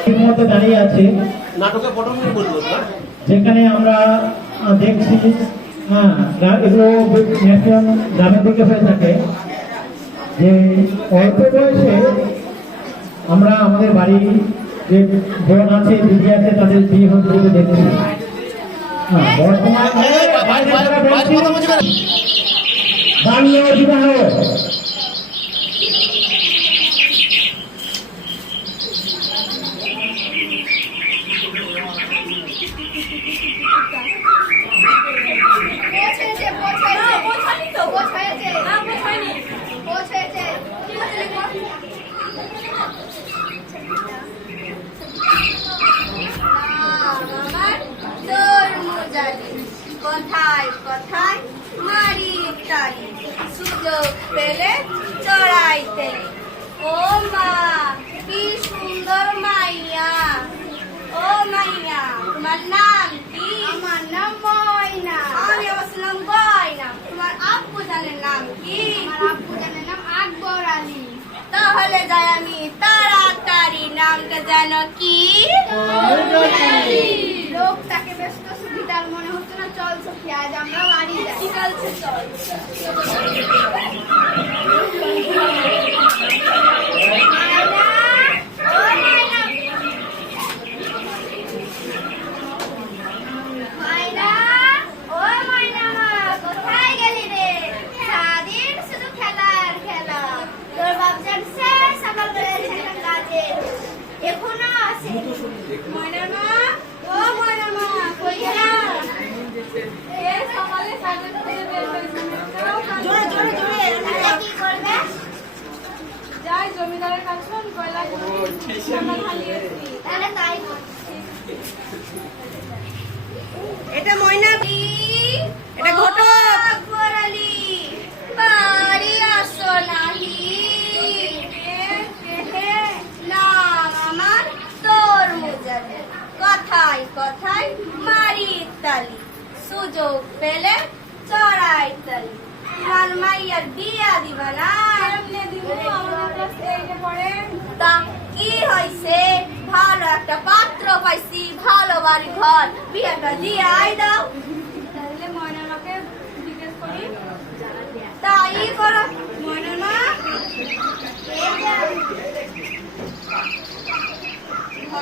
ঠিক দাঁড়িয়ে আছে নাটকে পটল বলব যেখানে আমরা দেখছি হ্যাঁ এগুলো ম্যাক্সিমাম গ্রামের দিকে হয়ে থাকে যে অল্প বয়সে আমরা আমাদের বাড়ি যে বোন আছে দিদি আছে তাদের বিয়ে হতে দেখছি হ্যাঁ, বর্তমানে বাল্য বিবাহ পৌঁছেছে পৌঁছেছে পৌঁছানি তো পৌঁছেছে না পৌঁছায়নি পৌঁছেছে কি হচ্ছে লেখো আমার তোর মোজালি কথায় কথায় মারি তালি সুযোগ পেলে চড়াইতে ও মা কি সুন্দর মাইয়া ও মাইয়া তোমার নাম কি? আমার নাম ময়না। আমি নাম গয়না। তোমার আব্বু জানের নাম কি? আমার আব্বু জানের নাম আকবর আলী। তাহলে যাই আমি তাড়াতাড়ি নামটা যেন কি? লোকটাকে বেশ তো সুবিধার মনে হচ্ছে না চল সখী আজ আমরা বাড়ি যাই। ঠিক আছে চল। ময়না ও ময়না মা কোথায় গেলি রে সারাদিন শুধু খেলা আর খেলা তোর বাপজান শেষ সকাল করে একটা কাজে এখনও আসে ময়না মা ও ময়না মা কই গেলা এ সকালে সাড়ে থেকে বের হয়েছে জোরে জোরে জোরে কি করবে যাই জমিদারের কাছে ফোন কয়লা আমরা খালিয়ে এসেছি তাহলে তাই কর। এটা ময়না এটা ঘটক। গোরালি বাড়ি আসো নাহি নাম আমার তোর মুজালে কথায় কথায় মারি তালি সুযোগ পেলে চড়াই তালি তোমার মাইয়ার বিয়া দিবা না কেমনে দিব আমাদের কাছে এইটা পড়ে তা কি হয়েছে ভালো একটা পাত্র পাইছি ভালো বাড়ি ঘর বিয়েটা দিয়ে আই দাও তাহলে ময়না মাকে জিজ্ঞেস করি তাই করো মনে মা ঘটক এসেছে ময়না ধরে জোরে নিয়ে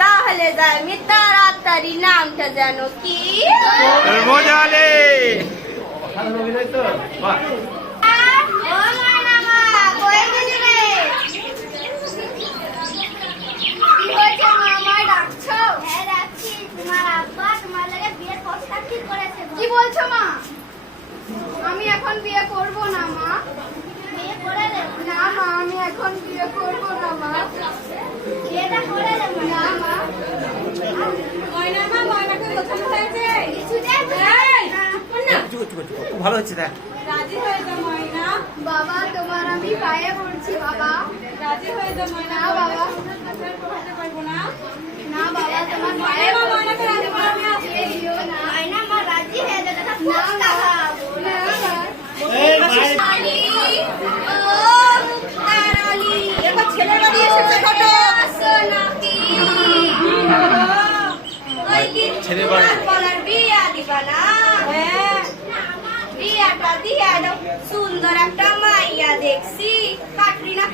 তাহলে যাই আমি তাড়াতাড়ি নামটা যেন কি বলছো মা? আমি এখন বিয়ে করব না মা। না মা আমি এখন বিয়ে করব না মা বিয়েটা করে না ময়না ময়নাকে হয়েছে ভালো হচ্ছে দেখ। রাজি হয়ে যা ময়না। বাবা তোমার আমি পায়ে পড়ছি বাবা। রাজি হয়ে যা ময়না। না, বাবা। পড়াতে পারব না। না বাবা তোমার পায়ে ময়নাকে রাজি না। আয়না মা রাজি হয়ে যাবে না ছেলের বাড়ি এসেছে ছেলের বাড়ি। না হ্যাঁ বিয়াটা সুন্দর একটা মাইয়া দেখছি কাটরিনা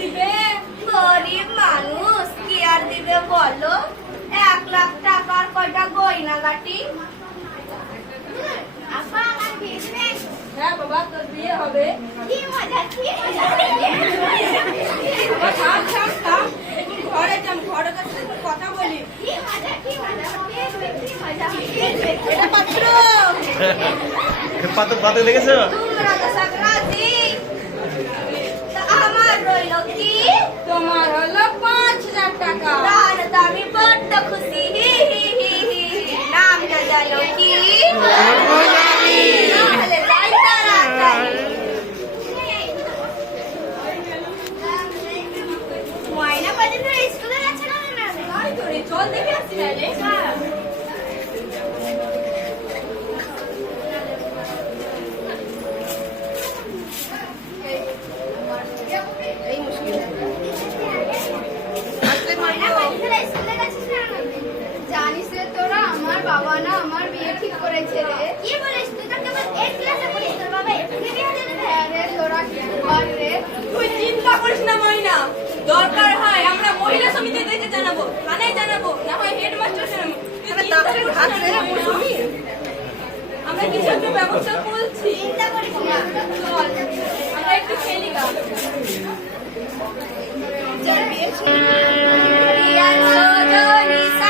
দিবে গরিব মানুষ কি আর দিবে বলো এক লাখ টাকার কয়টা গয়না গাটি আপা আমার? হ্যাঁ বাবা তোর বিয়ে হবে। কি মজা কি মজা বাবা, থাম থাম থাম। ঘরে যাম ঘরের কাছে একটু কথা বলি। এটা পাত্র। পাতক পাতক দেখেছ? তোমরা তো সাকরাতি আমার রইল কি? তোমার হলো পাঁচ হাজার টাকা তার দামি বড্ড খুশি হি হি হি হি হি। নামটা জানো কি তাহলে যাই তাড়াতাড়ি ময়না পর্যন্ত স্কুলে যাচ্ছে না তাই তো রে চল দেখে আসছি না রে এই মুশকিল আসলে জানিস রে তোরা আমার বাবা না আমার বিয়ে ঠিক করেছে রে। কি বলিস? তুই তো কেবল এক ক্লাসে পড়িস তোর বাবা এক্ষুনি বিয়ে দিয়ে দেবে? হ্যাঁ রে তোরা কি বল রে? তুই চিন্তা করিস না ময়না দরকার হয় আমরা মহিলা সমিতিতে জানাব। থানায় জানাব না হয় হেডমাস্টার জানাব। আমরা কিছু একটা ব্যবস্থা করছি চিন্তা করিস না। চল আমরা একটু খেলি গা। বিয়ার সজনি সাজলো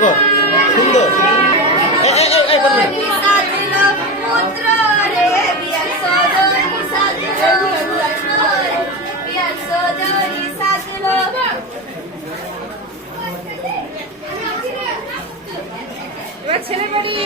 সাজলো সুন্দর। ছেলে বাড়ি।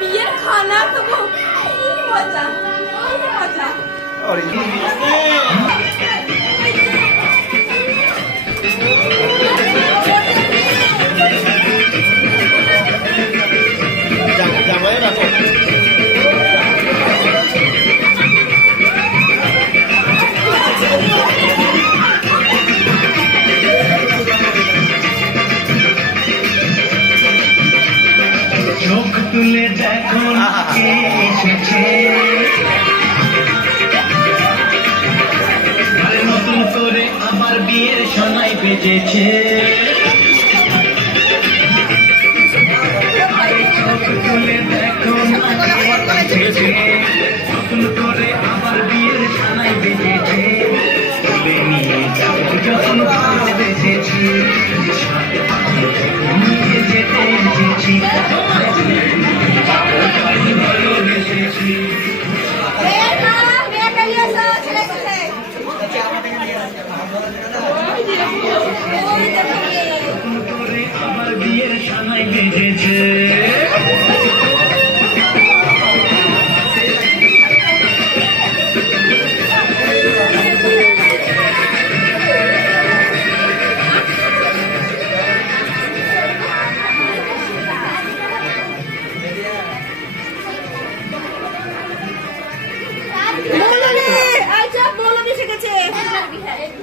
বিয়ের খানা খাব মজা মজা। gece.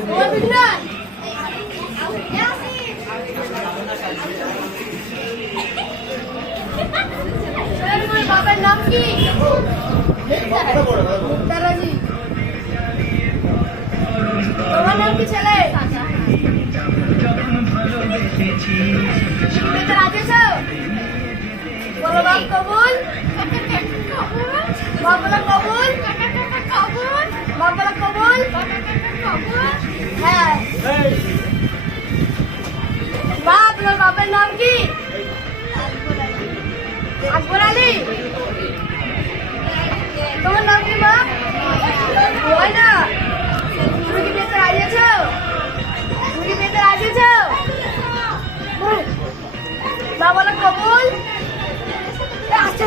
বাবার নাম কি? ছেলে কবুল কবুল হ্যাঁ। বা আপনার বাবার নাম কি? আকবর আলী। তোমার নাম কি, মা? হয় না তুমি কি বেতন আসিয়েছ তুমি কি বেতন আসিয়েছ আচ্ছা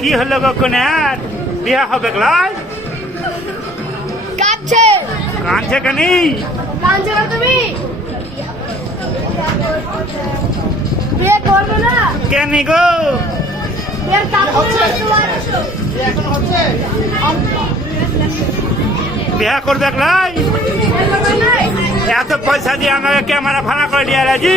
কি হলো গো কোনের বিয়া হবে গলাই কাঁদছে। কাঁদছে কেনি? কাঁদছে না তুমি? বিয়ে করবে না। কেনি গো? বিয়া করবে গলাই এত পয়সা দিয়ে আমাকে ক্যামেরা ভাড়া করে দিয়ে রাজি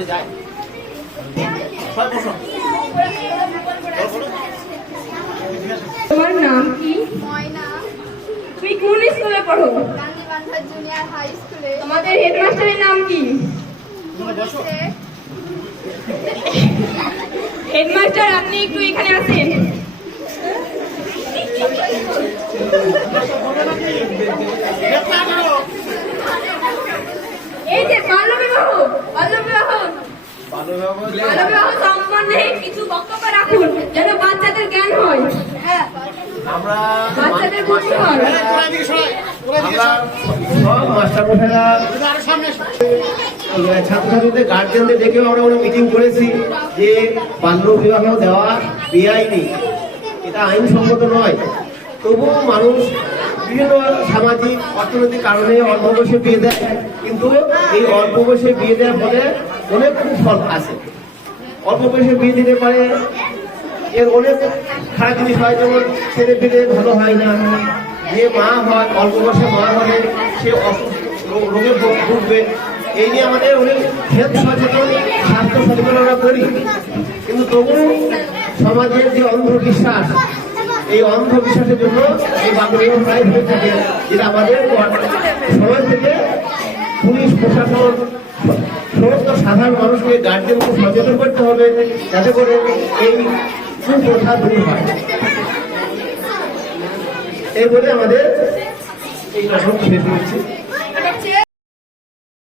সামনে যায়। তোমার নাম কি? ময়না তুমি কোন স্কুলে পড়ো? জুনিয়র হাই স্কুলে। তোমাদের হেডমাস্টারের নাম কি? হেডমাস্টার আপনি একটু এখানে আসেন। এই যে বাল্য বিবাহ বাল্য বিবাহ সম্বন্ধে কিছু বক্তব্য রাখুন যেন বাচ্চাদের জ্ঞান হয়। হ্যাঁ। আমরা বাচ্চাদের বুদ্ধি হয়। আমরা সব মাস্টারমশাইরা ছাত্রছাত্রীদের গার্জেনদের ডেকেও আমরা অনেক মিটিং করেছি যে বাল্য বিবাহ দেওয়া বেআইনি। এটা আইনসম্মত নয়। তবুও মানুষ বিভিন্ন সামাজিক অর্থনৈতিক কারণে অল্প বয়সে বিয়ে দেয়। কিন্তু এই অল্প বয়সে বিয়ে দেওয়ার ফলে অনেক ফল আছে। অল্প বয়সে বিয়ে দিতে পারে, এর অনেক খারাপ জিনিস হয়, যেমন ছেলে পেলে ভালো হয় না, যে মা হয়, অল্প বয়সে মা হবে সে রোগে ভোগ- ভুগবে। এই নিয়ে আমাদের অনেক হেলথ সচেতন, স্বাস্থ্য সচেতন আমরা করি। কিন্তু তবু সমাজের যে অন্ধবিশ্বাস, এই অন্ধবিশ্বাসের জন্য এই বাংলা প্রায় হয়ে থাকে যেটা আমাদের সমাজ থেকে পুলিশ, প্রশাসন সমস্ত সাধারণ মানুষকে গার্জেনকে সচেতন করতে হবে, যাতে করে এই কুপ্রথা দূর হয়। এই বলে আমাদের এই নাটক শেষ হচ্ছে